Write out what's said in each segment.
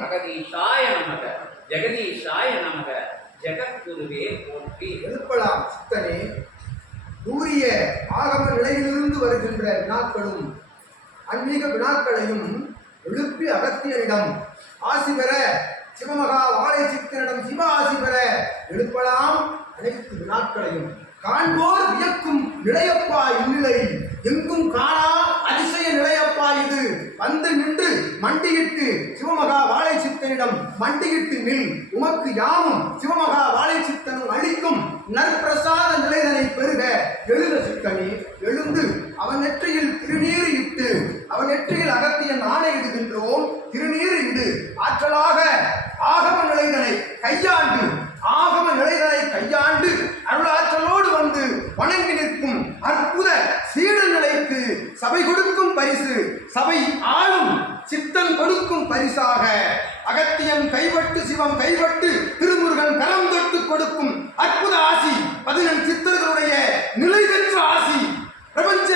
பிரகதீஷாய நமக ஜெகதீஷாய நமக ஜெகத்குருவே போற்றி. எழுப்பலாம் சித்தனே. கூறிய ஆகம நிலையிலிருந்து வருகின்ற வினாக்களும் அன்மீக வினாக்களையும் எழுப்பி அகத்தியனிடம் ஆசி பெற சிவமகா வாழை சித்தனிடம் சிவ ஆசி பெற எழுப்பலாம் அனைத்து வினாக்களையும். காண்போர் வியக்கும் நிலையப்பா இந்நிலை எங்கும் காணா அதிசய நிலையப்பா இது. வந்து நின்று மண்டியிட்டு சிவமகா வாழை சித்தனிடம் மண்டியிட்டு நில். உமக்கு யாமும் சிவமகா வாழை சித்தனும் அளிக்கும் நற்பிரசாத நிலைதனை பெறுக. எழுத சித்தனி எழுந்து அவன் நெற்றியில் திருநீர் இட்டு அவன் நெற்றியில் அகத்திய நாணை இடுகின்றோம். திருநீர் இடு. ஆற்றலாக ஆகம நிலைதனை கையாண்டு ஆகம நிலைதனை கையாண்டு அருளாற்றலோடு வந்து வணங்கி நிற்கும் அற்புத சீட நிலைக்கு சபை கொடுக்கும் பரிசு சபை ஆளும் சித்தன் கொடுக்கும் பரிசாக அகத்தியன் கைப்பட்டு சிவம் கைப்பட்டு திருமுருகன் கரம் தொட்டு கொடுக்கும் அற்புத ஆசி பதினெண் சித்தர்களுடைய நிலை பெற்ற ஆசி. பிரபஞ்ச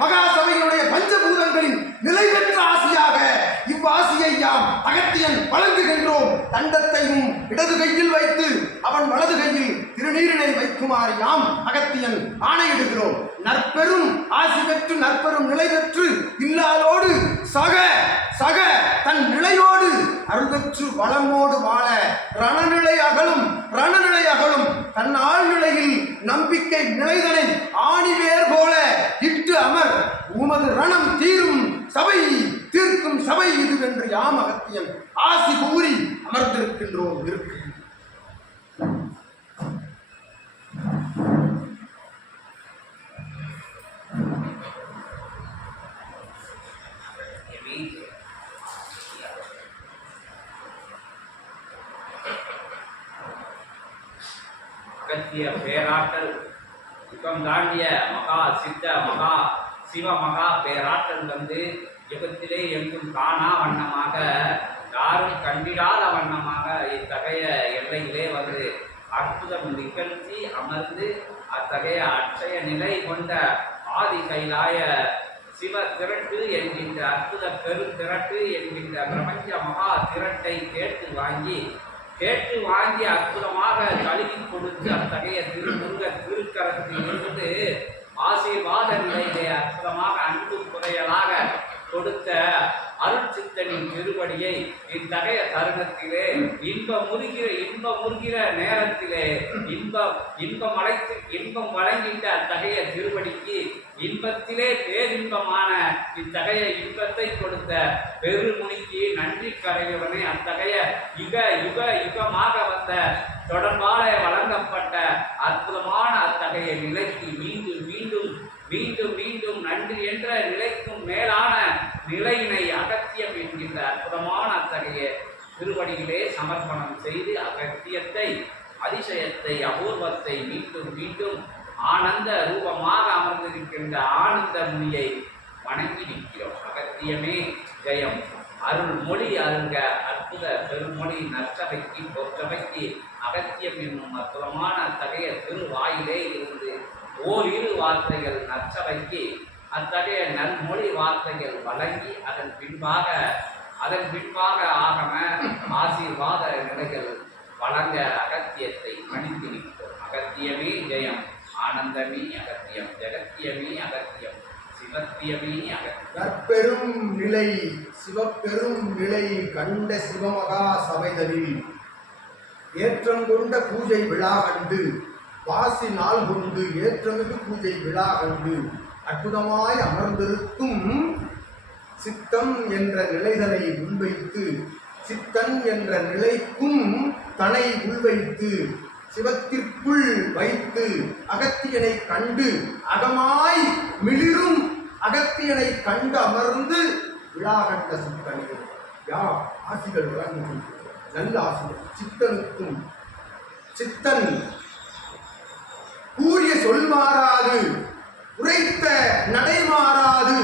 மகா சபையினுடைய பஞ்சபூதங்களின் நிலை பெற்ற ஆசியாக இவ்வாசியை யாம் அகத்தியன் வழங்குகின்றோம். தண்டத்தையும் இடது கையில் வைத்து அவன் வலது கையில் திருநீரினை வைக்குமாறு யாம் அகத்தியன் ஆணையிடுகிறோம். நற்பெரும் ஆசி பெற்று நற்பெரும் நிலை பெற்று இல்லாதோடு சக சக தன் நிலையோடு அருள்பெற்று வளமோடு வாழ ரணநிலை அகலும் ரணநிலை அகலும். தன் ஆழ்நிலையில் நம்பிக்கை நிலைதனை ஆணிவேர் போல இட்டு அமர். உமது ரணம் தீரும் தாண்டிய மகா சித்த மகா சிவ மகா பேராற்றல் வந்து யுகத்திலே எங்கும் காணா வண்ணமாக யாரும் கண்டிடாத வண்ணமாக இத்தகைய எல்லையிலே வந்து அற்புதம் நிகழ்த்தி அமர்ந்து அத்தகைய அட்சய நிலை கொண்ட ஆதி கைலாய சிவ திரட்டு என்கின்ற அற்புத பெரு திரட்டு என்கின்ற பிரபஞ்ச மகா திரட்டை கேட்டு வாங்கி கேட்டு வாங்கி அற்புதமாக கழுவி கொடுத்து அத்தகைய திருமுருக திருக்கரத்தில் இருந்து ஆசீர்வாத நிலையிலே அற்புதமாக அன்பு குறையலாக கொடுத்த அருட்சித்தனின் திருவடியை இத்தகைய தருணத்திலே இன்பம் முறுகிற இன்பம் முருகிற நேரத்திலே இன்பம் இன்பம் அழைத்து இன்பம் வழங்கிட்ட அத்தகைய திருவடிக்கு இன்பத்திலே பேரின்பமான இத்தகைய இன்பத்தை கொடுத்த பெருமுனிக்கு நன்றி கரையுடனே அத்தகைய யுக யுக யுகமாக வந்த தொடர்பாக வழங்கப்பட்ட அற்புதமான அத்தகைய நிலைக்கு மீண்டும் மீண்டும் நன்றி என்ற நிலைக்கும் மேலான நிலையினை அகத்தியம் என்கின்ற அற்புதமான அத்தகைய திருவடியிலே சமர்ப்பணம் செய்து அகத்தியத்தை அதிசயத்தை அபூர்வத்தை மீண்டும் மீண்டும் ஆனந்த ரூபமாக அமர்ந்திருக்கின்ற ஆனந்த முனியை வணங்கி நிற்கிறோம். அகத்தியமே ஜெயம். அருள் மொழி அருங்க அற்புத பெருமொழி நற்சபைக்கு பொற்றவைக்கு அகத்தியம் என்னும் அற்புதமான தகைய திருவாயிலே இருந்து ஓரிரு வார்த்தைகள் நற்சபைக்கு அத்தகைய நன்மொழி வார்த்தைகள் வழங்கி அதன் பின்பாக அதன் பின்பாக ஆகம ஆசீர்வாத நிலைகள் வழங்க அகத்தியத்தை மணித்து நிற்கிறோம் அகத்தியமே ஜெயம் ஆனந்தமே அகத்தியம் ஜெகத்தியமே அகத்தியம் சிவத்தியமே அகத்தியம். நற்பெரும் நிலை சிவப்பெரும் நிலை கண்ட சிவமகா சபைதலில் ஏற்றம் கொண்ட பூஜை விழா கண்டு வாசி நாள் கொண்டு ஏற்றமிகு பூஜை விழா கண்டு அற்புதமாய் அமர்ந்திருக்கும் சித்தம் என்ற நிலைதனை முன்வைத்து சித்தன் என்ற நிலைக்கும் தனை உள்வைத்து சிவத்திற்குள் வைத்து அகத்தியனை கண்டு அகமாய் மிளிரும் அகத்தியனை கண்டு அமர்ந்து விழா கண்ட சித்தனே. யா ஆசிகள் வழங்குகின்றன நல்ல ஆசிகள். சித்தனுக்கும் சித்தன் கூறிய சொல் மாறாது உரைத்த நடை மாறாது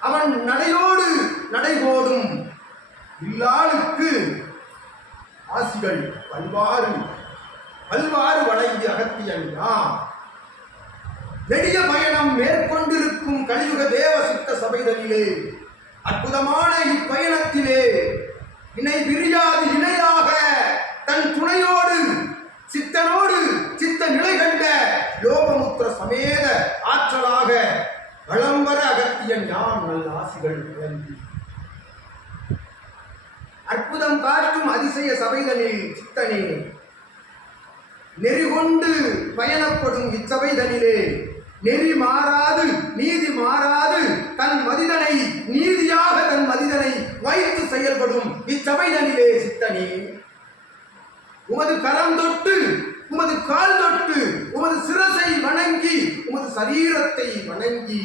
அவன் நடையோடு நடைபோடும். இல்லாளுக்கு ஆசிகள் பல்வாறு பல்வாறு வழங்கி அகத்தியன் யாம் நெடிய பயணம் மேற்கொண்டிருக்கும் கலியுக தேவ சித்த சபைதலிலே அற்புதமான இப்பயணத்திலே இணை பிரியாது இணையாக தன் துணையோடு சித்தனோடு சித்த நிலை சமேத ஆற்றலாக வளம்பர அகத்தியன் யாம் நல்ல ஆசிகள் வழங்கி அற்புதம் காட்டும் அதிசய சபைதனில் சித்தனே. நெறிகொண்டு பயணப்படும் இச்சபைதனிலே நெறி மாறாது நீதி மாறாது தன் மதிதனை நீதியாக தன் மதிதனை வைத்து செயல்படும் இச்சபைதனிலே சித்தனே. உமது கரம் தொட்டு உமது கால் தொட்டு உமது சிரசை வணங்கி உமது சரீரத்தை வணங்கி.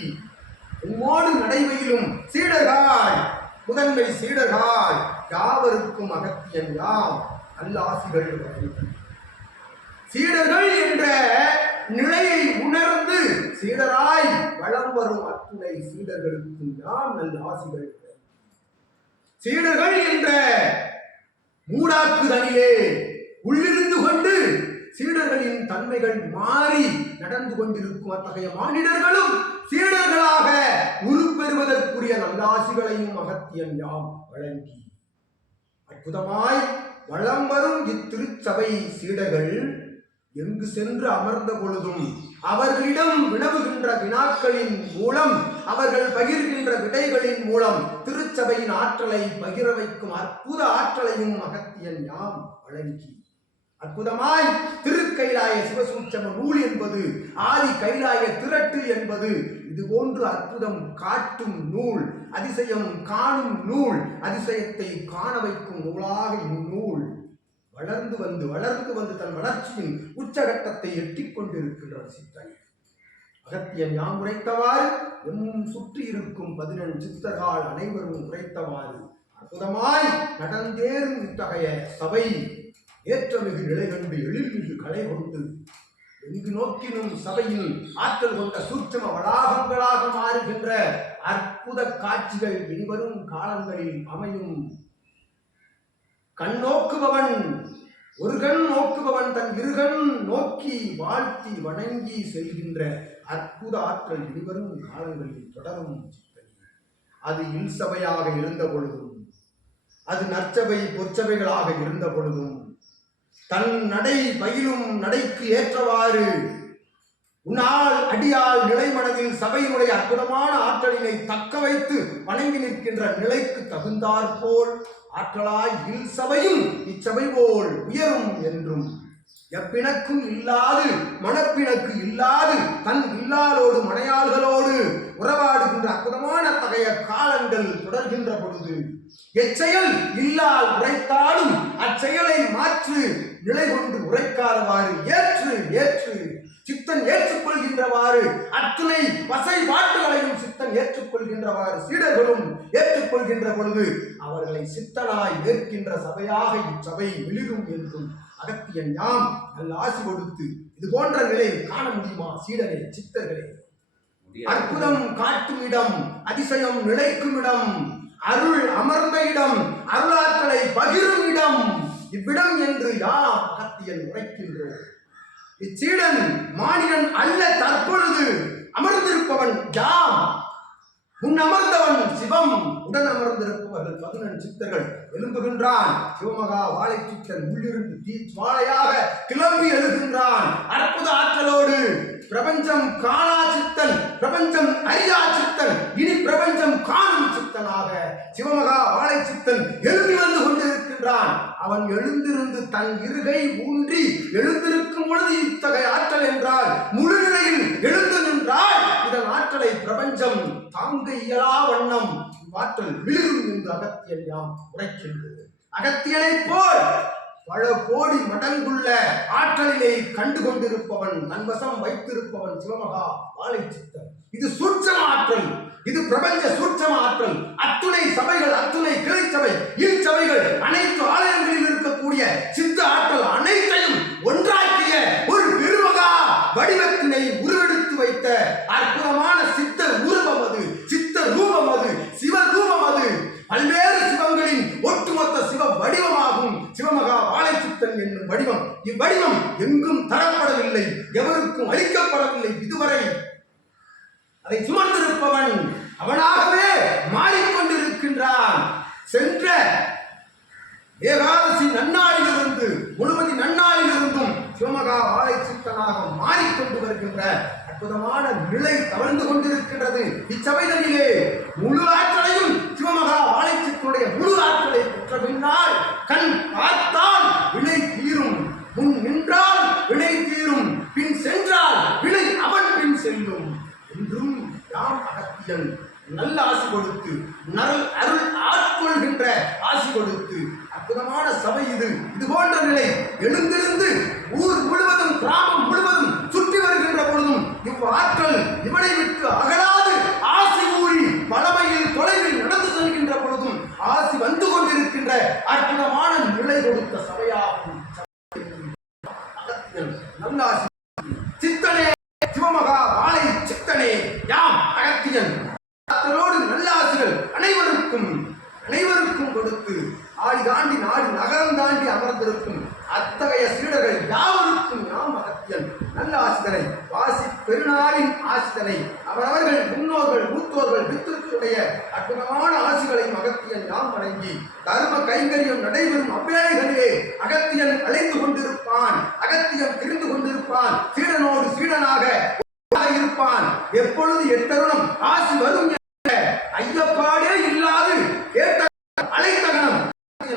உம்மோடு நடைமையிலும் சீடகாய் முதன்மை சீடகாய் யாவருக்கும் அகத்தியன் யாம்? அல்லாசிகள் சீடர்கள் என்ற நிலையை உணர்ந்து சீடராய் வளம் வரும் அத்துணை சீடர்களுக்கும் யாம்? நல்ல ஆசிகள் சீடர்கள் என்ற மூடாக்குதலிலே உள்ளிருந்து கொண்டு சீடர்களின் தன்மைகள் மாறி நடந்து கொண்டிருக்கும் அத்தகைய மானிடர்களும் சீடர்களாக உருப்பெறுவதற்குரிய நல்லாசிகளையும் அகத்தியன் யாம் வழங்கி. அற்புதமாய் வளம் வரும் இத்திருச்சபை சீடர்கள் எங்கு சென்று அமர்ந்த பொழுதும் அவர்களிடம் வினவுகின்ற வினாக்களின் மூலம் அவர்கள் பகிர்கின்ற விடைகளின் மூலம் திருச்சபையின் ஆற்றலை பகிர வைக்கும் அற்புத ஆற்றலையும் அகத்தியன் யாம் வழங்கி. அற்புதமாய் திருக்கைலாய சிவசூட்சம நூல் என்பது ஆதி கைலாய திரட்டு என்பது இது போன்று அற்புதம் காட்டும் நூல் அதிசயம் காணும் நூல் அதிசயத்தை காண வைக்கும் நூலாக இந்நூல் வளர்ந்து வந்து வளர்ந்து வந்து தன் வளர்ச்சியின் உச்சகட்டத்தை எட்டிக் கொண்டிருக்கின்றது சித்தன் அகத்தியம் யாம் உரைத்தவாறு எம்மும் சுற்றி இருக்கும் பதினெண் சித்தர்கள் அனைவரும் உரைத்தவாறு அற்புதமாய் நடந்தேறும் இத்தகைய சபை ஏற்றமிகு நிலை கண்டு எழில்மிகு கலை கொண்டு எங்கு நோக்கினும் சபையில் ஆற்றல் கொண்ட சூட்சம வளாகங்களாக மாறுகின்ற அற்புத காட்சிகள் இனிவரும் காலங்களில் அமையும். கண் நோக்குபவன் ஒரு கண் நோக்குபவன் தன் இருகண் நோக்கி வாழ்த்தி வணங்கி செல்கின்ற அற்புத ஆற்றல் இனிவரும் காலங்களில் தொடரும் அது இன்சபையாக இருந்த பொழுதும் அது நற்சபை பொற்சபைகளாக இருந்த பொழுதும் தன் நடை பயிலும் நடைக்கு ஏற்றவாறு. உன்னால் அடியால் நிலைமனதில் சபையினுடைய அற்புதமான ஆற்றலினை தக்க வைத்து வணங்கி நிற்கின்ற நிலைக்கு தகுந்தாற்போல் ஆற்றலாய் இல் சபையும் இச்சபை போல் உயரும் என்றும் எப்பிணக்கும் இல்லாது மனப்பிணக்கு இல்லாது தன் இல்லாதோடு மனையாள்களோடு உறவாடுகின்ற அற்புதமான அத்தகைய காலங்கள் தொடர்கின்ற பொழுது எச்செயல் இல்லால் உரைத்தாலும் அச்செயலை மாற்று நிலை கொண்டு உரைக்காதவாறு ஏற்று ஏற்று சித்தன் ஏற்றுக்கொள்கின்றவாறு அத்தனை வசை வாட்டுகளையும் சித்தன் ஏற்றுக்கொள்கின்றவாறு சீடர்களும் ஏற்றுக்கொள்கின்ற பொழுது அவர்களை சித்தனாய் ஏற்கின்ற சபையாக இச்சபை வெளிரும் என்றும் அகத்தியன் யாம் நல்ல ஆசி கொடுத்து இது போன்ற நிலை காண முடியுமா சீடரே சித்தர்களே. அற்புதம் காட்டும் இடம் அதிசயம் நிலைக்கும் இடம் அருள் அமர்ந்த இடம் அருளாற்றலை பகிரும் இடம் இவ்விடம் என்று யாம் அகத்தியன் உரைக்கின்றோம் இச்சீடன் மானிடன் அல்ல தற்பொழுது அமர்ந்திருப்பவன் யாம்? முன் அமர்ந்தவன் சிவம் உடன் அமர்ந்திருப்பவர்கள் பதினெண் சித்தர்கள் எழும்புகின்றான். சிவமகா வாழை சித்தன் உள்ளிருந்து தீ சுவாலையாக கிளம்பி எழுகின்றான். அற்புத ஆற்றலோடு பிரபஞ்சம் காணா சித்தன் பிரபஞ்சம் அறியா சித்தன் இனி பிரபஞ்சம் காணும் சித்தனாக சிவமகா வாழை சித்தன் எழும்பி வந்து கொண்டிருக்கின்றான். அவன் எழுந்திருந்து தன் இருகை ஊன்றி எழுந்திருக்கும் பொழுது இத்தகைய ஆற்றல் என்றால் முழு நிலையில் எழுந்து நின்றால் இதன் ஆற்றலை பிரபஞ்சம் தாங்க இயலா வண்ணம். ஆற்றல் விழுகும் என்று அகத்தியல் யாம் உரைக்கின்றது அகத்தியனைப் போல் பல கோடி மடங்குள்ள ஆற்றலினை கண்டு கொண்டிருப்பவன் நன்வசம் வைத்திருப்பவன் சிவமகா வாழை சித்தன் இது சூட்சம ஆற்றல் இது பிரபஞ்ச சூட்சம ஆற்றல். அத்துணை சபைகள் அத்துணை கிளை சபை இல் சபைகள் அனைத்து ஆலயங்களில் இருக்கக்கூடிய சித்த ஆற்றல் அனைத்தையும் வாழைச்சித்தன் என்னும் வடிவம். இவ்வடிவம் எங்கும் தரப்படவில்லை எவருக்கும் அளிக்கப்படவில்லை இதுவரை. அதை சுமந்திருப்பவன் அவனாகவே மாறிக்கொண்டிருக்கின்றான். சென்ற ஏகாதசி நன்னாளிலிருந்து முழுமதி நன்னாளிலிருந்தும் சிவமகா வாழை சித்தனாக மாறிக்கொண்டு வருகின்ற அற்புதமான நிலை தவழ்ந்து கொண்டிருக்கின்றது. இச்சபைதனிலே முழு ஆற்றலையும் சிவமகா வாழை சித்தனுடைய முழு ஆற்றலை பெற்ற பின்னால் கண் பார்த்தால் வினை தீரும் முன் நின்றால் வினை தீரும். பின் சென்றால் வினை அவன் பின் செல்லும். என்றும் யாம் அகத்தியன் நல்ல ஆசி கொடுத்து நல் அருள் ஆட்கொள்கின்ற ஆசி கொடுத்து அற்புதமான சபை இது. இது போன்ற நிலை எழுந்திருந்து ஊர் முழுவதும் கிராமம் முழுவதும் சுற்றி வருகின்ற பொழுதும் இவ்வாற்றல் இவனை விட்டு அகலாது ஆசி கூறி பழமையில் தொலைவில் நடந்து செல்கின்ற பொழுதும் ஆசி வந்து கொண்டிருக்கின்ற அற்புதமான நிலை கொடுத்த சபையாகும் அகத்தியன் நல்ல ஆசி சித்தனே சிவமகா வாழை சித்தனே யாம் அகத்தியன் அத்தனோடு நல்லாசிகள் அனைவருக்கும் அனைவருக்கும் கொடுத்து ஆடி தாண்டி நாடு நகரம் தாண்டி அமர்ந்திருக்கும் அத்தகைய சீடர்கள் யாவருக்கும் யாம் அகத்தியல் நல்ல ஆசிதனை வாசி பெருநாளின் ஆசிதனை அவரவர்கள் முன்னோர்கள் மூத்தோர்கள் வித்திற்குடைய அற்புதமான ஆசிகளை அகத்தியன் யாம் வழங்கி தர்ம கைங்கரியம் நடைபெறும் அவ்வேளைகளிலே அகத்தியன் அழைந்து கொண்டிருப்பான் அகத்தியன் திரிந்து கொண்டிருப்பான் சீடனோடு சீடனாக இருப்பான் எப்பொழுது எத்தருணம் ஆசி வரும் என்ற ஐயப்பாடே இல்லாது கேட்ட அழைத்தகனம்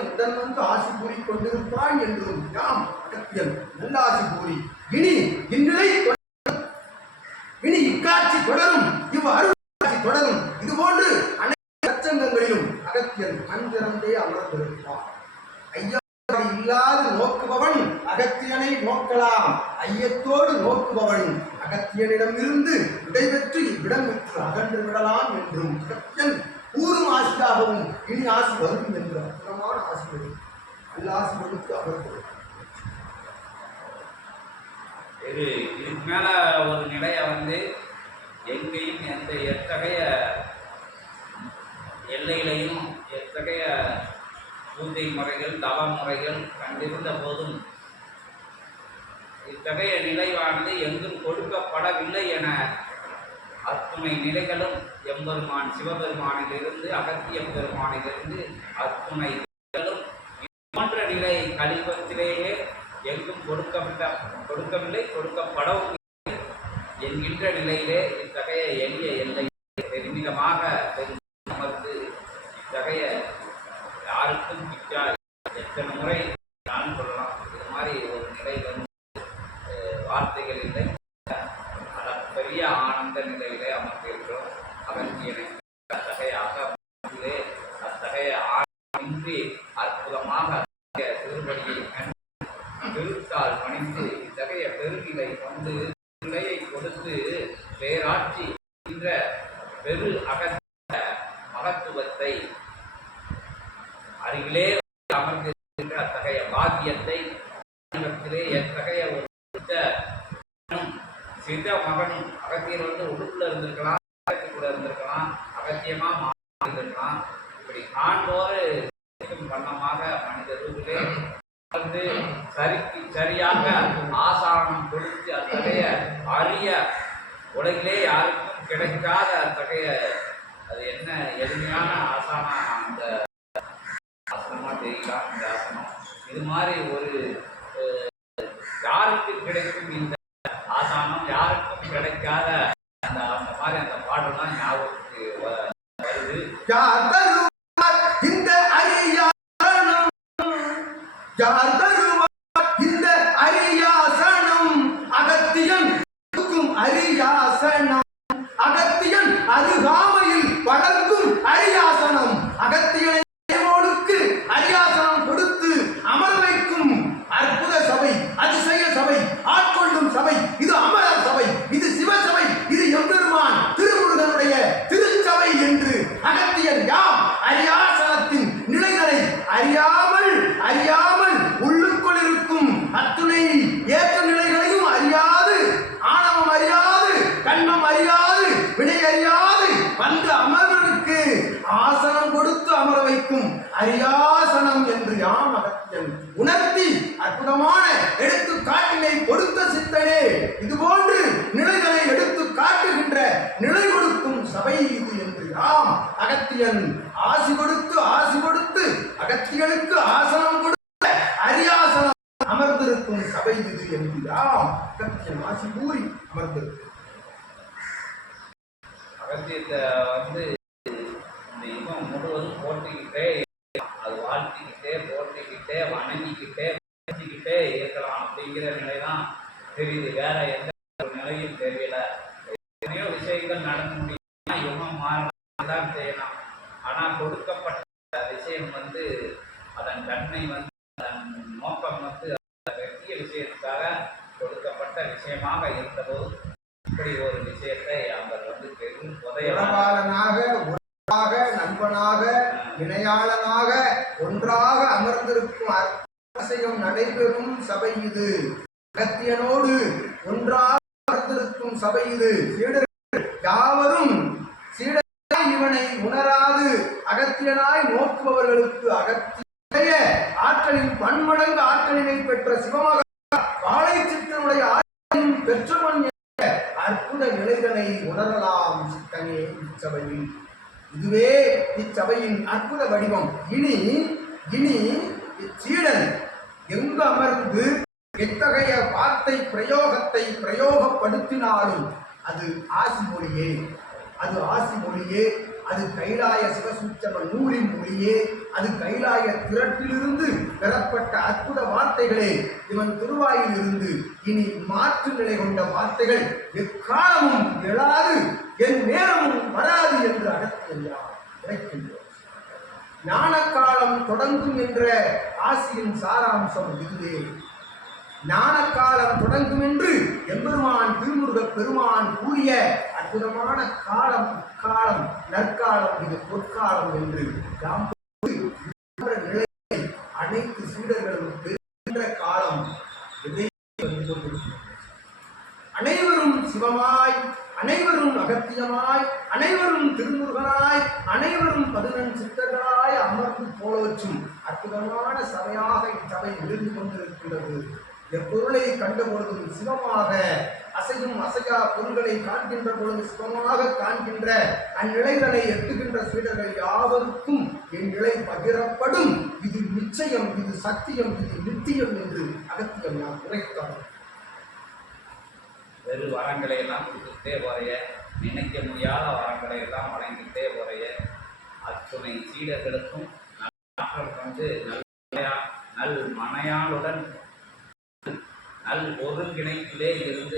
உடன் வந்து ஆசி கூறி கொண்டிருப்பான் என்றும் யாம் அகத்தியன் நல்ல ஆசி கூறி இனி இந்நிலை தொடரும். இனி இக்காட்சி தொடரும். இவ் தொடரும். இது போன்று அனைத்து சச்சங்கங்களிலும் அகத்தியன் கண் அமர்ந்திருப்பான் ஐயா இல்லாது நோக்குபவன் அகத்தியனை நோக்கலாம். ஐயத்தோடு நோக்குபவன் அகத்தியனிடம் இருந்து விடைபெற்று இவ்விடம் விட்டு அகன்று விடலாம் என்றும் அகத்தியன் கூறும் ஆசியாகவும் இனி ஆசி வரும் என்று அற்புதமான ஆசிரியர் வரும். கொடுத்து அவர் இது இதுக்கு மேல ஒரு நிலையை வந்து எங்கேயும் எந்த எத்தகைய எல்லையிலையும் எத்தகைய பூஜை முறைகள் தவ முறைகள் கண்டிருந்த போதும் இத்தகைய நிலைவானது எங்கும் கொடுக்கப்படவில்லை என அத்துணை நிலைகளும் எம்பெருமான் சிவபெருமானிலிருந்து அகத்தியம் பெருமானிலிருந்து அத்துணை நிலைகளும் போன்ற நிலை கலிபத்திலேயே எங்கும் கொடுக்கப்பட்ட கொடுக்கவில்லை கொடுக்கப்படவும் என்கின்ற நிலையிலே இத்தகைய எளிய எல்லை பெருமிதமாக பெரும் அமர்ந்து இத்தகைய யாருக்கும் கிட்டா எத்தனை முறை நான் சொல்லலாம் இது மாதிரி ஒரு நிலை வந்து அஹ், வார்த்தைகள் இல்லை பெரிய ஆனந்த நிலையிலே அமர்ந்திருக்கிறோம் அகத்தியனை அத்தகைய அகத்திலே அத்தகைய ஆனந்தின்றி அற்புதமாக அத்தகைய திருவடியை கண்டு திருத்தால் பணிந்து இத்தகைய பெருநிலை வந்து நிலையை கொடுத்து பேராட்சி என்ற பெரு அகத்த மகத்துவத்தை அருகிலே அமர்ந்திருக்கின்ற அத்தகைய பாக்கியத்தை சமீபத்திலே எத்தகைய ஒரு சித்த மகனும், சித்த மகனும் அகத்தியர் வந்து உடுப்புல இருந்திருக்கலாம் அகத்தியக்குள்ள இருந்திருக்கலாம் அகத்தியமா மாறி இருந்திருக்கலாம் இப்படி காண்போரு வண்ணமாக மனித ரூபிலே வந்து சரிக்கு சரியாக ஆசாரணம் கொடுத்து அத்தகைய அரிய உலகிலே யாருக்கும் கிடைக்காத அத்தகைய யார் தருவார் இந்த அரியாசனம் அகத்தியன் கொடுக்கும் அரியாசனம் அகத்தியன் அருகாமையில் வளர்க்கும் அரியாசனம் அகத்தியனை தேவோனுக்கு அரியாசனம் கொடுத்து அமர வைக்கும் அற்புத சபை அதிசய சபை ஆட்கொள்ளும் சபை இது அமரர் சபை இது சிவசபை இது எம்பெருமான் திருமுருகனுடைய திருச்சபை என்று அகத்தியர் யாம் அரியாசனத்தின் நிலைகளை அறியாமல் அறியாமல் உள்ளுக்குள் இருக்கும் அத்துணை ஏற்ற நிலைகளையும் அறியாது ஆணவம் அறியாது கண்மம் அறியாது வினை அறியாது வந்து அமர்வதற்கு ஆசனம் கொடுத்து அமர வைக்கும் அரியாசனம் என்று யாம் அகத்தியன் உணர்த்தி அற்புதமான எடுத்து காட்டினை கொடுத்த சித்தனே இதுபோன்று நிலைகளை எடுத்து காட்டுகின்ற நிலை கொடுக்கும் சபை இது என்று யாம் அகத்தியன் ஆசி கொடுத்து ஆசி கொடுத்து அகத்தியனுக்கு ஆசனம் கொடுத்த அரியாசனம் அமர்ந்திருக்கும் சபை இது என்கிறாம் அகத்தியன் ஆசி கூறி அமர்ந்திருக்கும் அகத்தியத்தை வந்து இந்த யுகம் முழுவதும் போட்டிக்கிட்டே இணையாளனாக ஒன்றாக அமர்ந்திருக்கும் அரசையும் நடைபெறும் சபை இது. அகத்தியனோடு ஒன்றாக அமர்ந்திருக்கும் சபை இது. சீடர்கள் யாவரும் சீடராய் இவனை உணராது. அகத்தியனாய் நோக்குபவர்களுக்கு அகத்திய ஆற்றலின் பன்மடங்கு ஆற்றலினை பெற்ற சிவமக வாழை சித்தனுடைய ஆற்றலின் பெற்றவன் என்ற அற்புத நிலைகளை உணரலாம் சித்தனே சபையில். இதுவே இச்சபையின் அற்புத வடிவம். இனி இனி இச்சீடன் எங்கு அமர்ந்து எத்தகைய வார்த்தை பிரயோகத்தை பிரயோகப்படுத்தினாலும் அது ஆசி மொழியே. அது ஆசி மொழியே அது கைலாய சிவசூச்சம நூலின் மொழியே அது கைலாய திரட்டிலிருந்து பெறப்பட்ட அற்புத வார்த்தைகளே. இவன் திருவாயிலிருந்து இனி மாற்று நிலை கொண்ட வார்த்தைகள் எக்காலமும் எழாது. என் நேரமும் வராது என்று அகற்றியார் ஞான காலம் தொடங்கும் என்ற ஆசியின் சாராம்சம் இதுவே. ஞானக்காலம் தொடங்கும் என்று எம்பெருமான் திருமுருகப் பெருமான் கூறிய அற்புதமான காலம் காலம் நற்காலம் இது பொற்காலம் என்று நாம் நிலையை அனைத்து சீடர்களும் பெறுகின்ற காலம் அனைவரும் சிவமாய் அனைவரும் அகத்தியமாய் அனைவரும் திருமுருகனாய் அனைவரும் பதினெண் சித்தர்களாய் அமர்ந்து போலவற்றும் அற்புதமான சபையாக இச்சபை இருந்து கொண்டிருக்கின்றது. எப்பொருளை கண்ட பொழுதும் சிவமாக அசையும் அசையா பொருள்களை காண்கின்ற பொழுது சிவமாக காண்கின்ற அந்நிலைகளை எட்டுகின்ற சீடர்கள் யாவருக்கும் என் நிலை பகிரப்படும். இது நிச்சயம் இது சத்தியம் இது நித்தியம் என்று அகத்தியம் நான் உரைத்தான் வரங்களை எல்லாம் கொடுத்துட்டே போறைய நினைக்க முடியாத வரங்களை எல்லாம் வழங்கிட்டே போறைய அத்துணை சீடர்களுக்கும் வந்து நல்ல நல் மனையாளுடன் நல் ஒருங்கிணைப்பிலே இருந்து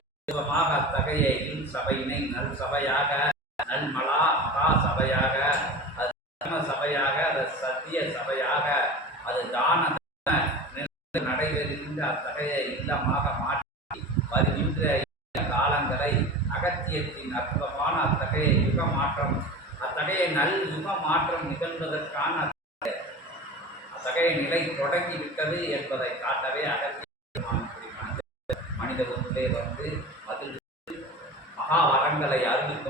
அத்தகைய இல் சபையினை நல் சபையாக நல் மலா மகா சபையாக அது தர்ம சபையாக அது சத்திய சபையாக அது தான நடைபெறுகின்ற அத்தகைய இல்லமாக மாற்றி வருகின்ற காலங்களை அகத்தியத்தின் அற்புதமான அத்தகைய யுக மாற்றம் அத்தகைய நல் யுக மாற்றம் நிகழ்வதற்கான அத்தகைய நிலை தொடங்கிவிட்டது என்பதை காட்டவே அகத்தியம் மனித குலத்திலே வந்து அதில் மகா வரங்களை அருள்